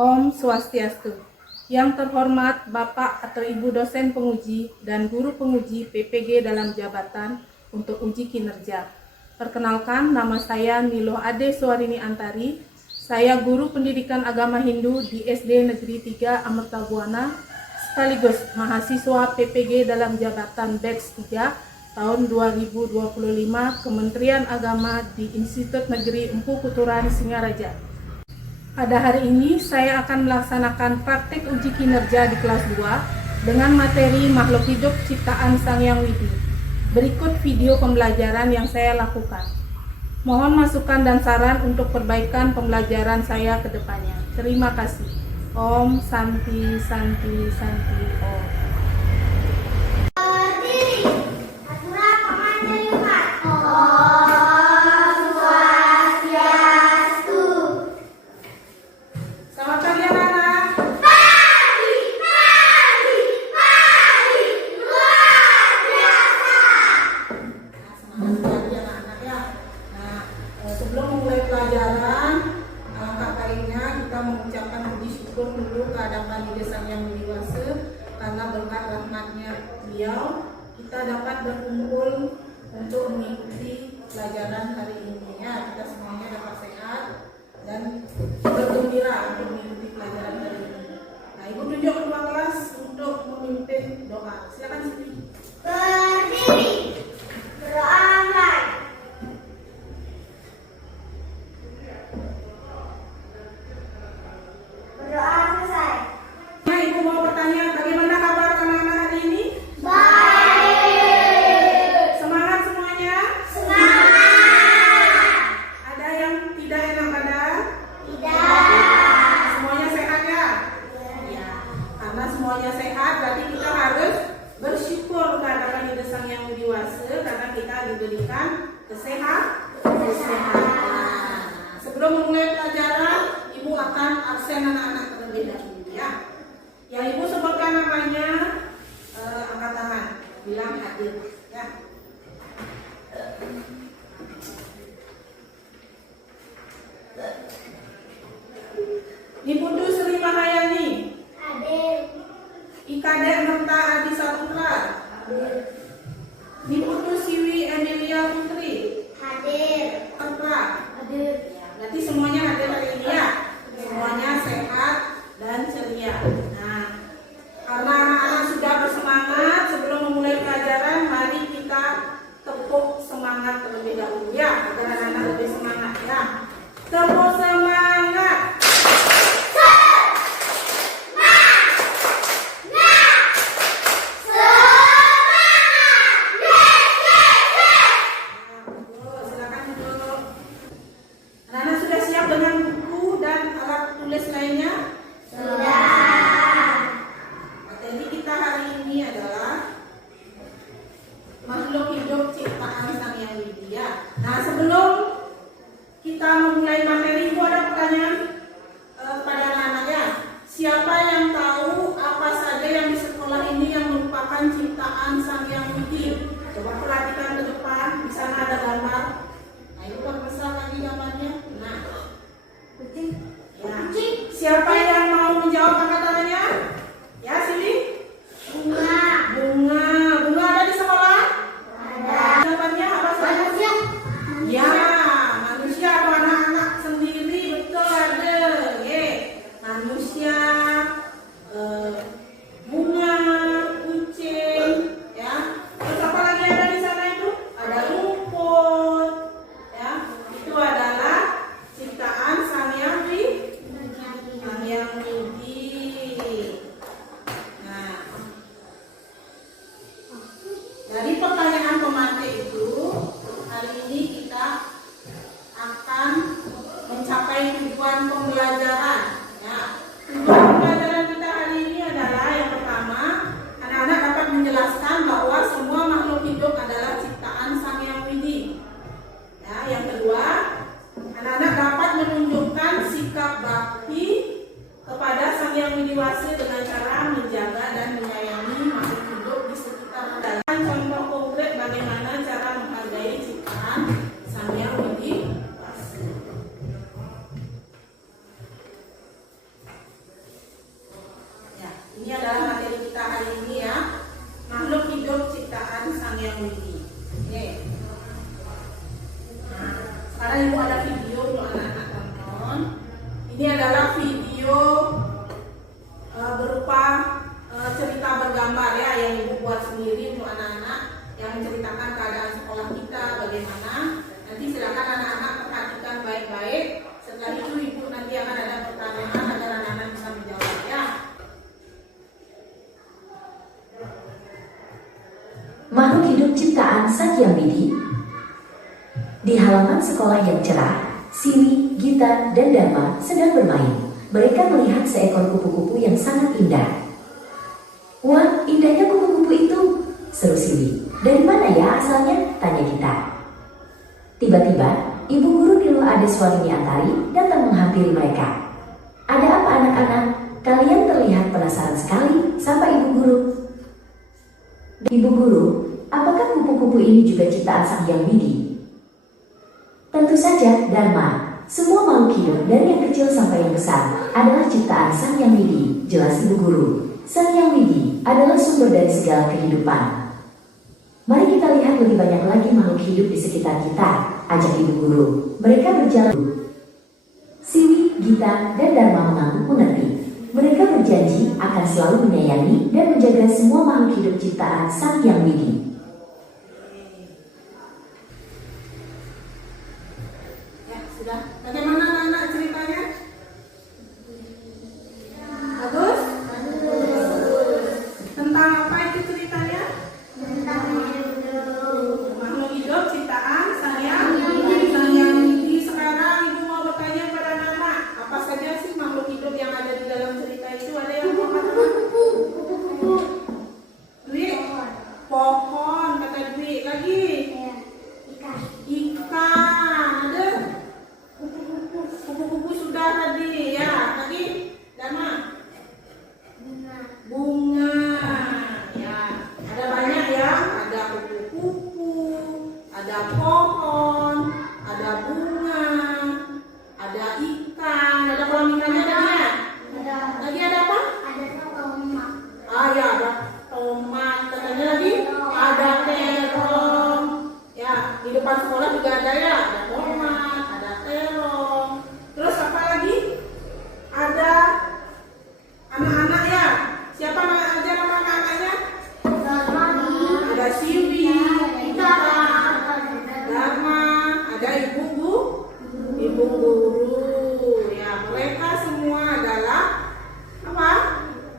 Om Swastiastu. Yang terhormat Bapak atau Ibu dosen penguji dan guru penguji PPG dalam jabatan untuk uji kinerja. Perkenalkan, nama saya Niloh Ade Suarini Antari. Saya guru pendidikan agama Hindu di SD Negeri 3 Amerta Buana, sekaligus mahasiswa PPG dalam jabatan Batch 3 tahun 2025 Kementerian Agama di Institut Negeri Empu Kuturan, Singaraja. Pada hari ini saya akan melaksanakan praktik uji kinerja di kelas 2 dengan materi makhluk hidup ciptaan Sang Hyang Widi. Berikut video pembelajaran yang saya lakukan. Mohon masukan dan saran untuk perbaikan pembelajaran saya ke depannya. Terima kasih. Om Santi Santi Santi Om. Sebelum memulai pelajaran, alangkah baiknya kita mengucapkan puji syukur dulu kehadapan Ide Sang Hyang Widi Wase, karena berkat rahmatnya beliau kita dapat berkumpul untuk mengikuti pelajaran hari ini. Ya, kita semuanya dapat sehat dan bergembira untuk mengikuti pelajaran hari ini. Nah, Ibu tunjuk ketua kelas untuk memimpin doa. Silakan Siti. Berdiri, berdoa mulai. Berdoa selesai. Nah, Ibu mau bertanya, bagaimana kabar anak-anak hari ini? Baik. Semangat semuanya? Semangat. Ada yang tidak enak badan? Tidak. Semuanya sehat ya? Ya. Karena semuanya sehat, berarti kita harus bersyukur kehadapan Ide Sang Hyang Widi Wase karena kita diberikan kesehatan. Sebelum memulai pelajaran, Ibu akan absen anak-anak terlebih dahulu ya. Yang Ibu sebutkan namanya, angkat tangan, bilang hadir ya. Ibu Sri Mahayani, Hadir. IKD Amerta Adi Saputra, Ibu Siwi Emilia Putri, Hadir. Terpa. Hadir. Berarti semuanya hadir hari ini ya. Semuanya sehat dan ceria. Nah, karena anak-anak sudah bersemangat, sebelum memulai pelajaran, mari kita tepuk semangat terlebih dahulu ya, agar anak-anak lebih semangat ya. Tepuk semangat. Silakan duduk. Anak-anak sudah siap dengan buku dan alat tulis lainnya? Sudah. Materi kita hari ini adalah makhluk hidup ciptaan Sang Hyang Widi ya. Nah, sebelum kita memulai materi, Ibu ada pertanyaan pada anak-anak ya. Siapa yang tahu apa saja yang di sekolah ini yang merupakan ciptaan Sang Hyang Widi? Coba perhatikan ke depan, di sana ada gambar. Nah, Ibu kan besar lagi gambarnya. Nah, Kucing. ya. Siapa yang mau menjawab angkat tangannya? Ya, sini. Bunga. Bunga ada di sekolah? Ada. Jawabannya apa saja? Manusia. Ya, Yang Widi? Di halaman sekolah yang cerah, Siwi, Gita, dan Dharma sedang bermain. Mereka melihat seekor kupu-kupu yang sangat indah. Wah, indahnya kupu-kupu itu, seru Siwi. Dari mana ya asalnya? Tanya Gita. Tiba-tiba, Ibu Guru Nilo Adeswari Antari datang menghampiri mereka. Ada apa anak-anak? Kalian terlihat penasaran sekali, sapa Ibu Guru. Ibu Guru, apakah kupu-kupu ini juga ciptaan Sang Hyang Widi? Tentu saja, Dharma. Semua makhluk hidup dari yang kecil sampai yang besar adalah ciptaan Sang Hyang Widi, jelas Ibu Guru. Sang Hyang Widi adalah sumber dari segala kehidupan. Mari kita lihat lebih banyak lagi makhluk hidup di sekitar kita, ajak Ibu Guru. Mereka berjalan. Siwi, Gita, dan Dharma mengaku mengerti. Mereka berjanji akan selalu menyayangi dan menjaga semua makhluk hidup ciptaan Sang Hyang Widi. Ya, sudah. Bagaimana anak-anak ceritanya? Bagus? Tentang apa itu ceritanya? Makhluk hidup ciptaan Sang Hyang Widi. Sekarang Ibu mau bertanya pada anak-anak, apa saja sih makhluk hidup yang ada di dalam cerita itu? Ada yang mau katakan? Dwi? Pohon, kata Dwi. Lagi? Ikan. Ada? Kupu-kupu sudah tadi. Ya, lagi? Dharma? Bunga. Ya, ada banyak ya. Ada kupu-kupu, ada pohon, ada bunga, ada ikan, ada kolam ikannya tadi ya. Lagi ada apa? Ah ya, ada tomat. Katanya lagi ada terong. Ya, di depan sekolah juga ada ya. Ada tomat, ada terong. Terus apa lagi? Ada anak-anak ya. Siapa aja nama anak-anaknya? Ada Siwi, Gita, Dharma, ada Ibu Guru. Ya, mereka semua adalah apa?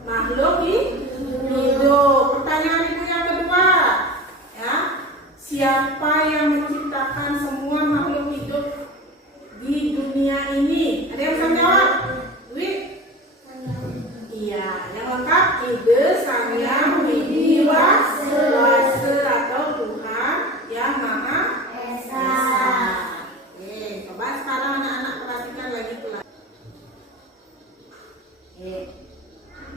Makhluk hidup. Pertanyaan Ibu yang kedua, ya, siapa yang menciptakan semua makhluk hidup di dunia ini? Ada yang bisa menjawab? Dwi? Iya, yang lengkap ide Sang Hyang Widi Wase atau Tuhan yang Maha Esa. Oke, coba sekarang anak-anak perhatikan lagi kelas. Oke.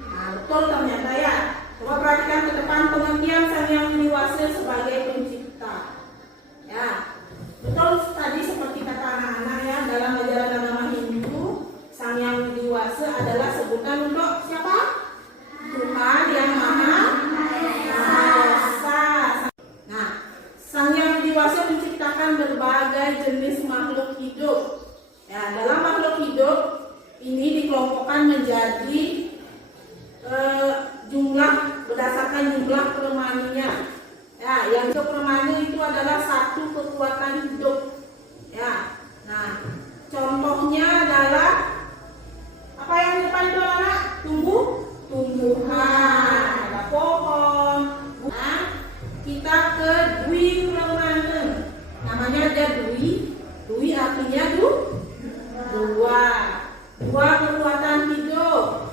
Nah, betul ternyata ya. Coba perhatikan ke depan pengertian Sang Hyang Widi Wase sebagai pencipta. Ya, betul tadi seperti kata anak-anak ya, dalam ajaran agama Hindu, Sang Hyang Widi Wase adalah sebutan untuk siapa? Tuhan yang Maha Esa. Nah, Sang Hyang Widi Wase menciptakan berbagai jenis makhluk hidup. Ya, dalam makhluk hidup ini dikelompokkan menjadi jumlah berdasarkan jumlah permanunya. Ya, yang permanu itu adalah satu kekuatan hidup. Ya, nah contohnya adalah apa yang di depan itu anak? Tumbuhan, ada pohon. Nah, kita ke dwi permanu. Namanya ada dwi. Dwi artinya dua kekuatan hidup,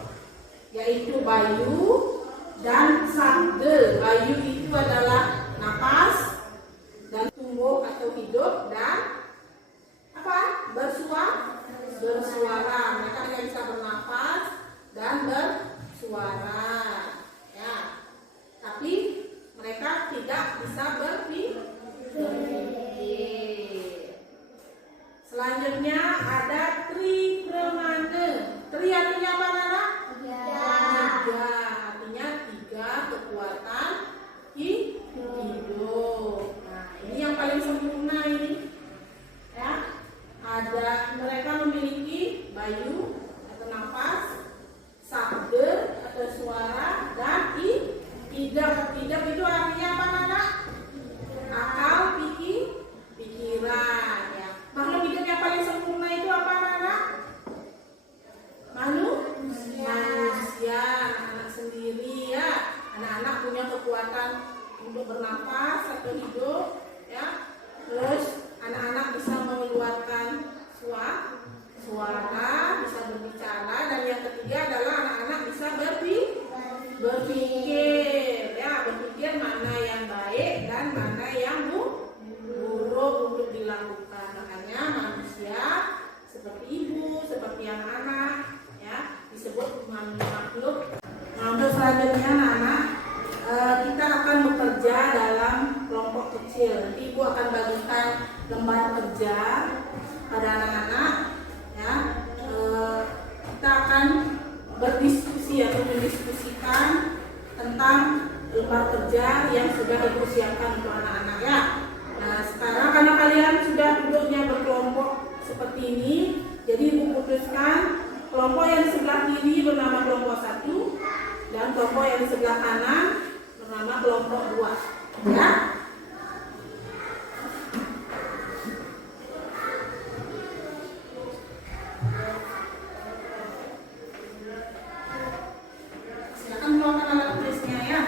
yaitu bayu dan sabde. Bayu itu adalah napas, dan tumbuh atau hidup, dan apa? Bersuara. Mereka hanya bisa bernapas dan bersuara. Ya. Tapi mereka tidak bisa berpikir. Selanjutnya ada tri premane. Tri artinya apa, Nana? Tiga. Artinya tiga kekuatan hidup. Nah, ini yang paling sempurna ini. Ya. Ada mereka memiliki bayu atau nafas, sabde atau suara, dan idam. Idam itu artinya apa, Nana? Akal, pikiran. Ya. Makhluk hidup yang paling sempurna itu apa, Nana? makhluk. Nah, untuk selanjutnya anak-anak, kita akan bekerja dalam kelompok kecil. Nanti Ibu akan bagikan lembar kerja pada anak-anak, ya. Kita akan berdiskusi atau mendiskusikan tentang lembar kerja yang sudah Ibu siapkan untuk anak-anak, ya. Nah, sekarang karena kalian sudah duduknya berkelompok seperti ini, jadi Ibu putuskan kelompok yang di sebelah kiri bernama kelompok 1 dan kelompok yang di sebelah kanan bernama kelompok 2, ya. Silakan keluarkan alat tulisnya, ya.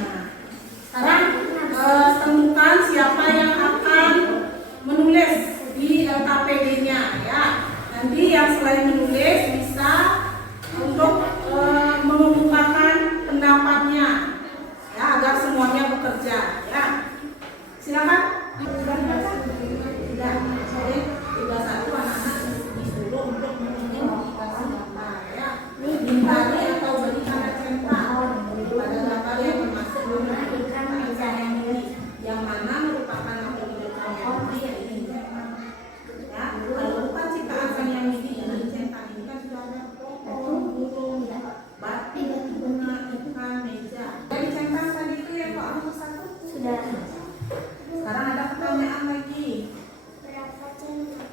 Nah, sekarang temukan siapa yang akan menulis di LKPD-nya, ya. Nanti yang selain menulis bisa untuk mengemukakan pendapatnya, ya, agar semuanya bekerja, ya. Silakan. Sudah. Oke, tugas 1 anak-anak disuruh untuk mengidentifikasi gambar, ya. Bintari atau beri tanda centang pada gambar yang termasuk menunjukkan meja yang ini, yang mana merupakan makhluk hidup yang ini, ya. Kalau bukan ciptaan sang yang ini centang, ini kan sudah ada pohon, burung, batik, bunga, ikan, meja. Dari centang tadi itu yang kok nomor 1 Sudah. sekarang ada pertanyaan lagi. Berapa centang?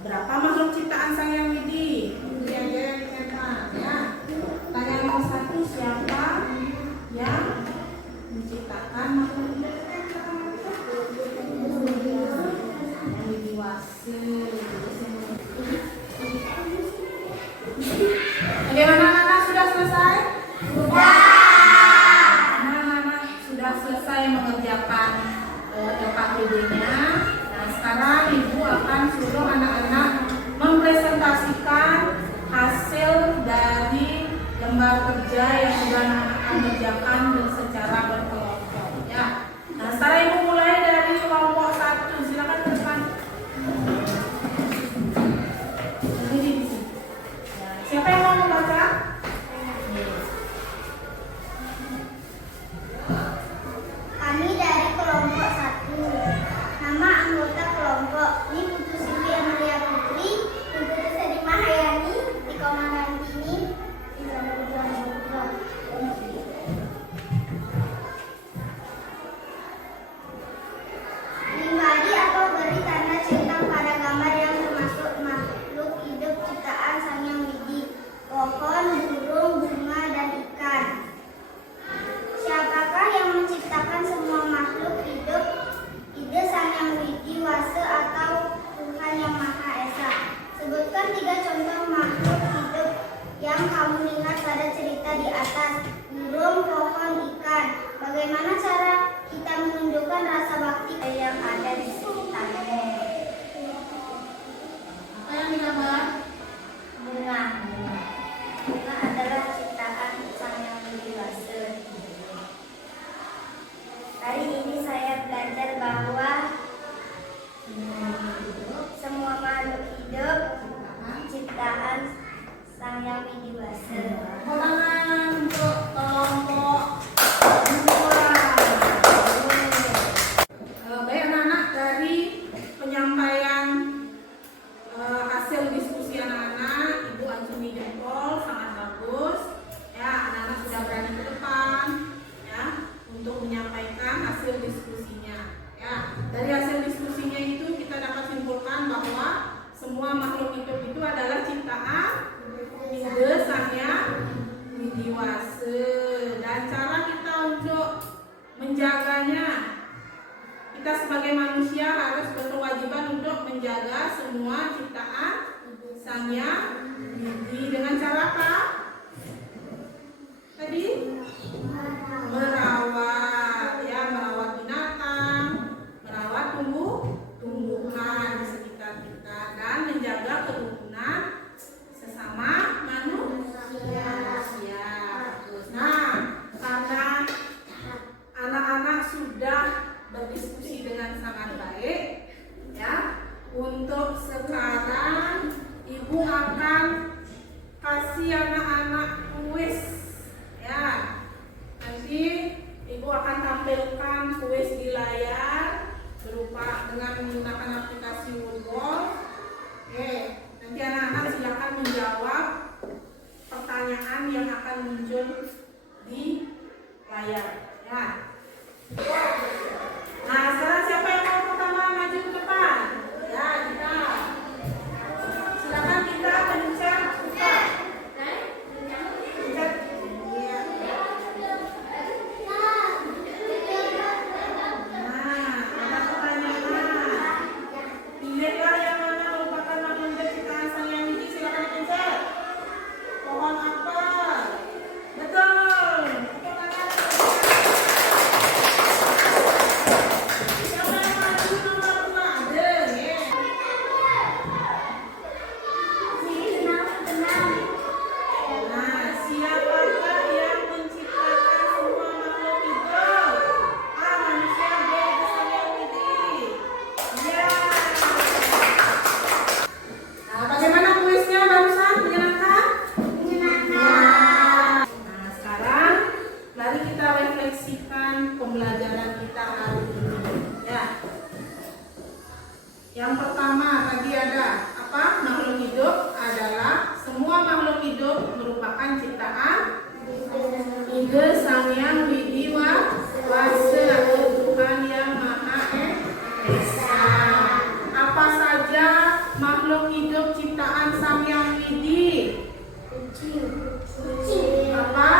Berapa makhluk ciptaan sang yang widi? Ini aja yang dicetak, ya. Pertanyaan nomor 1, siapa yang menciptakan makhluk hidup yang widiwase? Bagaimana anak-anak, sudah selesai? Anak-anak sudah selesai mengerjakan LKPD-nya. Nah, sekarang Ibu akan suruh anak-anak mempresentasikan hasil dari lembar kerja yang sudah anak-anak kerjakan secara berkelompok, ya. Nah, sekarang Ibu mulai dari kelompok 1. Silakan ke depan. Berdiri di sini. Ya, siapa yang mau membaca? Kami dari kelompok 1. Nama anggota kelompok ini Putu Siti Amelia Putri, Putu Sedi Mahayani, Tiko Mandantini, Limbadi atau beri tanda centang pada gambar yang termasuk makhluk hidup ciptaan Sang Yang Widi, pohon, burung, bunga, dan ikan. Siapakah yang menciptakan semua makhluk hidup? Ide Sang Yang Widi Wase atau Tuhan Yang Maha Esa? Sebutkan 3 contoh makhluk hidup yang kamu lihat pada cerita di atas. Burung, pohon, ikan. Bagaimana cara kita menunjukkan rasa bakti yang ada di sekitarnya? Apa yang digambar? Bunga. Bunga adalah ciptaan Sang Yang Widi Wase. Hari ini saya belajar bahwa semua makhluk hidup ciptaan Sang Yang Widi Wase. Tangan untuk kelompok 2. Baik anak-anak, dari penyampaian hasil diskusi anak-anak, Ibu acungi jempol, sangat bagus, ya. Anak-anak sudah berani ke depan, ya, untuk menyampaikan hasil diskusinya, ya. Dari hasil diskusinya itu kita dapat simpulkan bahwa semua makhluk hidup itu adalah ciptaan Ide Sang Yang Widi Wase, dan cara kita untuk menjaganya, kita sebagai manusia harus berkewajiban untuk menjaga semua ciptaan Sang Yang Widi dengan cara apa? Tadi merawat, ya, merawat binatang, merawat tumbuhan di sekitar kita, dan menjaga kerukunan sesama manusia. Nah, karena anak-anak sudah berdiskusi dengan sangat baik, ya, Untuk sekarang Ibu akan kasih anak-anak kuis ya. Nanti Ibu akan tampilkan kuis di layar berupa dengan menggunakan aplikasi Woodball. Oke, nanti anak-anak silakan menjawab pertanyaan yang akan muncul di layar ya. Nah, sekarang siapa yang mau pertama maju ke depan? Ya, kita. Silakan kita pencet buka. Pencet. Iya. Nah, ada pertanyaan. Pilihlah yang mana merupakan makhluk ciptaan Sang Hyang Widi. Silakan pencet. Pohon apa? Betul. Tepuk tangan. Siapa yang maju nomor 2? Ada, ya. Nah, siapakah yang menciptakan semua makhluk hidup? A. Manusia. B. Sang Hyang Widi. Ya. Nah, bagaimana kuisnya barusan? Menyenangkan? Menyenangkan. Nah, sekarang mari kita refleksikan pembelajaran kita hari ini. Ya. Yang pertama tadi ada apa? Makhluk hidup adalah semua makhluk hidup merupakan ciptaan Ide Sang Hyang Widi Wase atau Tuhan Yang Maha Esa. Apa saja makhluk hidup ciptaan Sang Hyang Widi? Apa?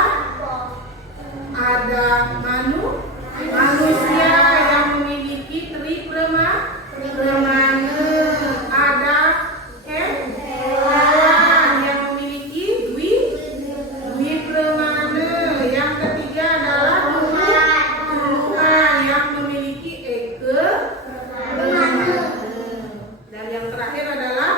Ada manusia yang memiliki tribrema, ada hewan yang memiliki dwibremana. Yang ketiga adalah tumbuhan yang memiliki ekebremana. Dan yang terakhir adalah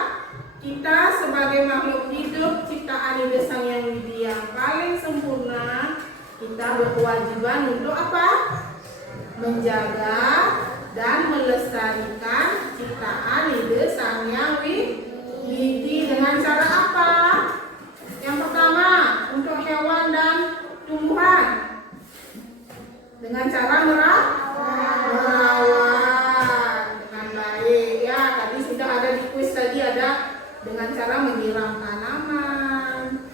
kita sebagai makhluk hidup ciptaan Ide Sang Hyang Widi yang paling sempurna, kita berkewajiban untuk apa? Menjaga dan melestarikan ciptaan Ide Sang Hyang Widi. Dengan cara apa? Yang pertama, untuk hewan dan tumbuhan, dengan cara merawat dengan baik. Ya, tadi sudah ada di kuis tadi, ada dengan cara menyiram tanaman.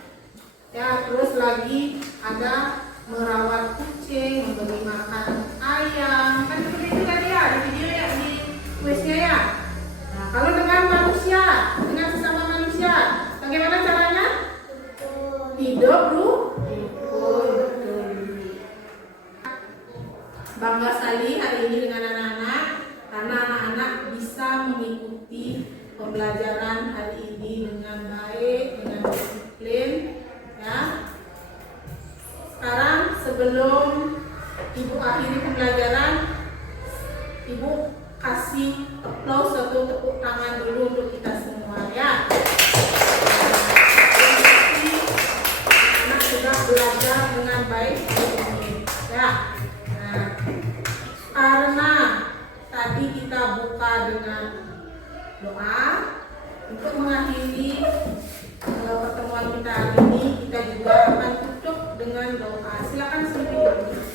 Ya, terus lagi ada merawat kucing, memberi makan ayam. Kan seperti itu tadi ya di video ya, di kuisnya ya. Nah, kalau dengan manusia, dengan sesama manusia, bagaimana caranya? Hidup rukun. Bangga sekali hari ini dengan anak-anak, karena anak-anak bisa mengikuti pembelajaran hari ini dengan baik, dengan disiplin ya. Sekarang sebelum Ibu akhiri pembelajaran, Ibu kasih aplaus atau tepuk tangan dulu untuk kita semua ya. Anak sudah belajar dengan baik hari ini ya. Nah, karena tadi kita buka dengan doa, untuk mengakhiri pertemuan kita hari ini, kita juga akan tutup dengan doa. Silakan sendiri.